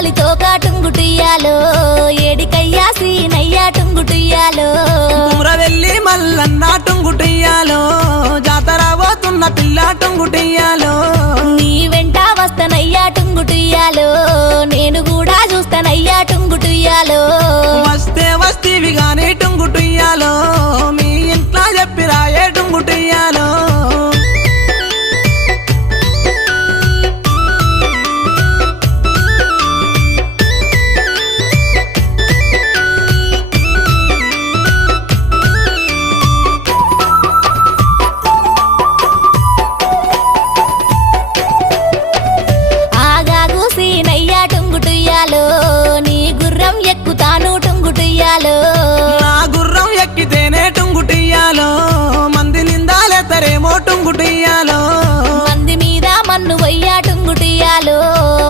గాలి తోకా టుంగుటియాలో ఏడికయ్యా సీనయ్యా టుంగుటియాలో కుమ్రవెల్లి మల్లన్న టుంగుటియాలో జాతర పోతున్న పిల్ల టుంగుటియాలో నీ వెంట వస్తనయ్యా టుంగుటియాలో నేను కూడా చూస్తానయ్యా టుంగుటియాలో వస్తే వస్తీవి గాని టుంగుటియాలో మీ ఇంట్లో చెప్పిరాయే టుంగుటియాలో ఆగాగు సీనయ్యా టుంగుటియాలో నీ గుర్రం ఎక్కుతాను టుంగుటియాలో నా గుర్రం ఎక్కితేనే టుంగుటియాలో మంది నిందాలెత్తరేమో టుంగుటియాలో మంది మీద మన్ను వయ్యా టుంగుటియాలో